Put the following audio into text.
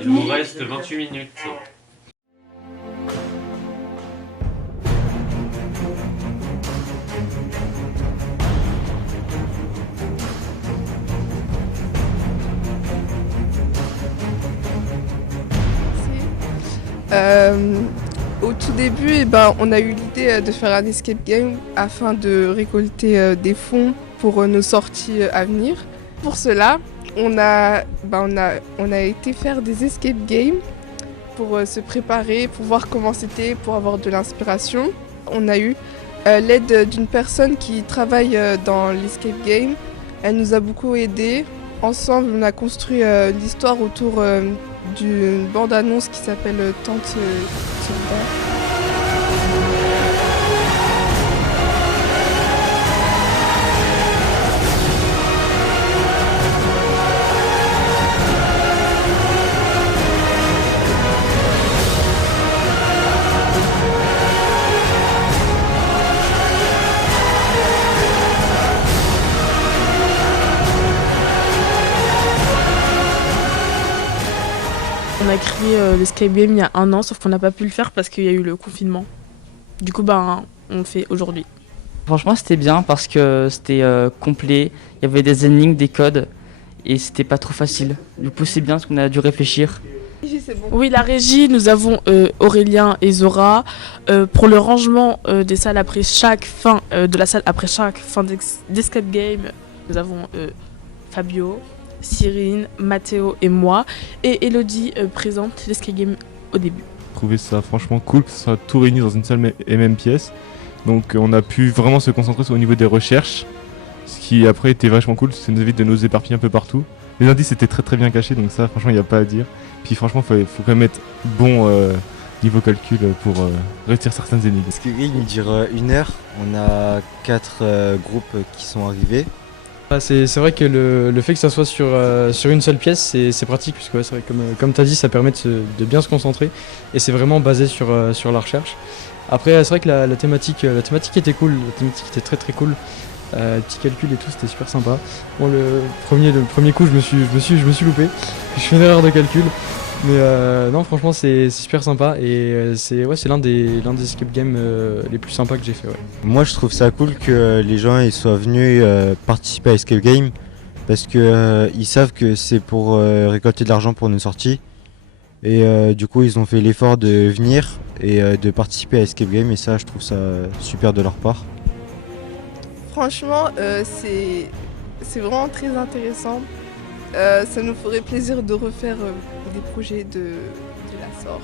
Il vous reste 28 minutes. Au tout début, on a eu l'idée de faire un escape game afin de récolter des fonds pour nos sorties à venir. Pour cela, on a été faire des escape games pour se préparer, pour voir comment c'était, pour avoir de l'inspiration. On a eu l'aide d'une personne qui travaille dans l'escape game. Elle nous a beaucoup aidés. Ensemble, on a construit l'histoire autour d'une bande-annonce qui s'appelle Tante Solidaire. On a créé l'escape game il y a 1 an, sauf qu'on n'a pas pu le faire parce qu'il y a eu le confinement. Du coup, on le fait aujourd'hui. Franchement, c'était bien parce que c'était complet. Il y avait des énigmes, des codes et c'était pas trop facile. Du coup, c'est bien parce qu'on a dû réfléchir. Oui, la régie, nous avons Aurélien et Zora. Pour le rangement des salles après chaque fin d'escape game, nous avons Fabio, Cyrine, Mathéo et moi. Et Elodie présente l'escape game au début. J'ai trouvé ça franchement cool que ce soit tout réuni dans une seule et même pièce. Donc on a pu vraiment se concentrer au niveau des recherches, ce qui après était vachement cool, ça nous évite de nous éparpiller un peu partout. Les indices étaient très très bien cachés, donc ça franchement il n'y a pas à dire. Puis franchement faut quand même être bon niveau calcul pour réussir certaines énigmes. Ce game il dure 1 heure, on a 4 groupes qui sont arrivés. C'est vrai que le fait que ça soit sur une seule pièce, c'est pratique, puisque c'est vrai, comme tu as dit, ça permet de bien se concentrer, et c'est vraiment basé sur la recherche. Après, c'est vrai que la thématique était cool, la thématique était très très cool. Petit calcul et tout, c'était super sympa. Bon, le premier coup, je me suis loupé, je fais une erreur de calcul. Mais non, franchement, c'est super sympa et c'est l'un des escape games les plus sympas que j'ai fait. Ouais. Moi, je trouve ça cool que les gens ils soient venus participer à Escape Game parce que ils savent que c'est pour récolter de l'argent pour nos sorties. Et du coup, ils ont fait l'effort de venir et de participer à Escape Game et ça, je trouve ça super de leur part. Franchement, c'est vraiment très intéressant. Ça nous ferait plaisir de refaire des projets de la sorte.